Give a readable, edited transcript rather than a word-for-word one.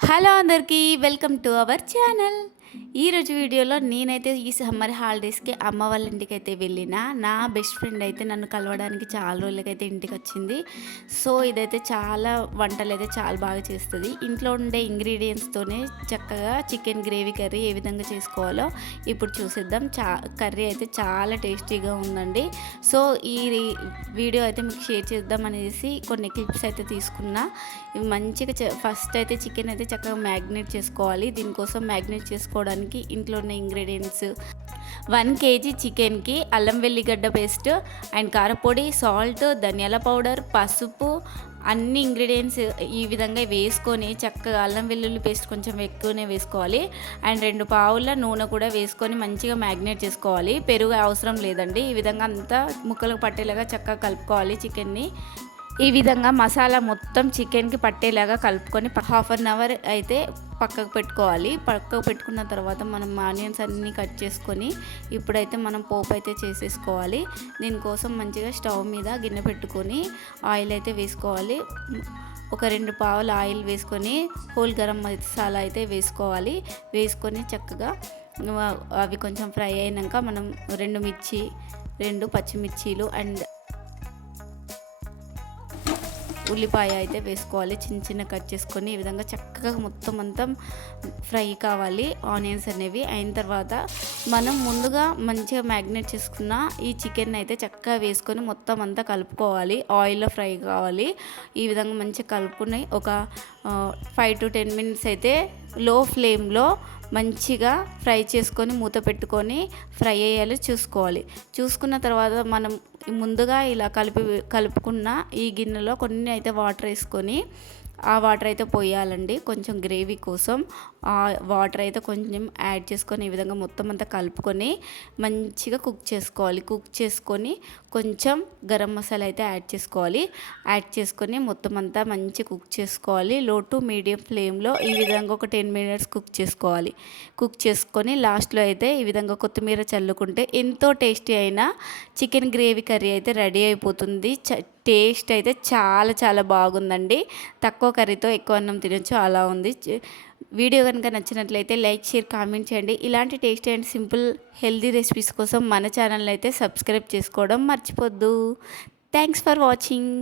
Hello అందరికీ welcome to our channel. ఈరోజు వీడియోలో నేనైతే ఈ సమ్మర్ హాలిడేస్కి అమ్మ వాళ్ళ ఇంటికి అయితే వెళ్ళిన. నా బెస్ట్ ఫ్రెండ్ అయితే నన్ను కలవడానికి చాలా రోజులకైతే ఇంటికి వచ్చింది. సో ఇదైతే చాలా వంటలు అయితే చాలా బాగా చేస్తుంది. ఇంట్లో ఉండే ఇంగ్రీడియంట్స్తోనే చక్కగా చికెన్ గ్రేవీ కర్రీ ఏ విధంగా చేసుకోవాలో ఇప్పుడు చూసిద్దాం. కర్రీ అయితే చాలా టేస్టీగా ఉందండి. సో ఈ వీడియో అయితే మీకు షేర్ చేద్దాం అనేసి కొన్ని క్లిప్స్ అయితే తీసుకున్నా. ఇవి మంచిగా ఫస్ట్ అయితే చికెన్ అయితే చక్కగా మ్యాగ్నేట్ చేసుకోవాలి. దీనికోసం మ్యాగ్నేట్ చేసుకోవడానికి ఇంట్లో ఉన్న ఇంగ్రీడియంట్స్ 1 kg చికెన్కి అల్లం వెల్లిగడ్డ పేస్ట్ అండ్ కారపొడి, సాల్ట్, ధనియాల పౌడర్, పసుపు, అన్ని ఇంగ్రీడియంట్స్ ఈ విధంగా వేసుకొని చక్కగా అల్లం వెల్లుల్లి పేస్ట్ కొంచెం ఎక్కువనే వేసుకోవాలి. అండ్ 2 పావుల నూనె కూడా వేసుకొని మంచిగా మ్యాగ్నేట్ చేసుకోవాలి. పెరుగు అవసరం లేదండి. ఈ విధంగా అంతా ముక్కలకు పట్టేలాగా చక్కగా కలుపుకోవాలి. చికెన్ని ఈ విధంగా మసాలా మొత్తం చికెన్కి పట్టేలాగా కలుపుకొని హాఫ్ అన్ అవర్ అయితే పక్కకు పెట్టుకోవాలి. పక్కకు పెట్టుకున్న తర్వాత మనం ఆనియన్స్ అన్నీ కట్ చేసుకొని ఇప్పుడైతే మనం పోపు అయితే చేసేసుకోవాలి. దీనికోసం మంచిగా స్టవ్ మీద గిన్నె పెట్టుకొని ఆయిల్ అయితే వేసుకోవాలి. ఒక 2 పావుల ఆయిల్ వేసుకొని హోల్ గరం మసాలా అయితే వేసుకోవాలి. వేసుకొని చక్కగా అవి కొంచెం ఫ్రై అయినాక మనం 2 పచ్చిమిర్చీలు అండ్ ఉల్లిపాయ అయితే వేసుకోవాలి. చిన్న కట్ చేసుకొని ఈ విధంగా చక్కగా మొత్తం అంతా ఫ్రై కావాలి. ఆనియన్స్ అనేవి అయిన తర్వాత మనం ముందుగా మంచిగా మ్యాగ్నేట్ చేసుకున్న ఈ చికెన్ అయితే చక్కగా వేసుకొని మొత్తం అంతా కలుపుకోవాలి. ఆయిల్లో ఫ్రై కావాలి. ఈ విధంగా మంచిగా కలుపుకుని ఒక 5 to 10 minutes అయితే లో ఫ్లేమ్లో మంచిగా ఫ్రై చేసుకొని మూత పెట్టుకొని ఫ్రై అయ్యేలా చూసుకున్న తర్వాత మనం ముందుగా ఇలా కలుపుకున్న ఈ గిన్నెలో కొన్ని అయితే వాటర్ వేసుకొని ఆ వాటర్ అయితే పోయాలండి కొంచెం గ్రేవీ కోసం. ఆ వాటర్ అయితే కొంచెం యాడ్ చేసుకొని ఈ విధంగా మొత్తం అంతా కలుపుకొని మంచిగా కుక్ చేసుకొని కొంచెం గరం మసాలా అయితే యాడ్ చేసుకొని మొత్తం అంతా మంచిగా కుక్ చేసుకోవాలి. లో టు మీడియం ఫ్లేమ్లో ఈ విధంగా ఒక 10 minutes కుక్ చేసుకొని లాస్ట్లో అయితే ఈ విధంగా కొత్తిమీర చల్లుకుంటే ఎంతో టేస్టీ అయిన చికెన్ గ్రేవీ కర్రీ అయితే రెడీ అయిపోతుంది. టేస్ట్ అయితే చాలా చాలా బాగుందండి. తక్కువ కర్రీతో ఎక్కువ అన్నం తినొచ్చు, అలా ఉంది. వీడియో కనుక నచ్చినట్లయితే లైక్, షేర్, కామెంట్ చేయండి. ఇలాంటి tasty and simple healthy recipes కోసం మన ఛానల్ అయితే సబ్స్క్రైబ్ చేసుకోవడం మర్చిపోద్దు. Thanks for watching.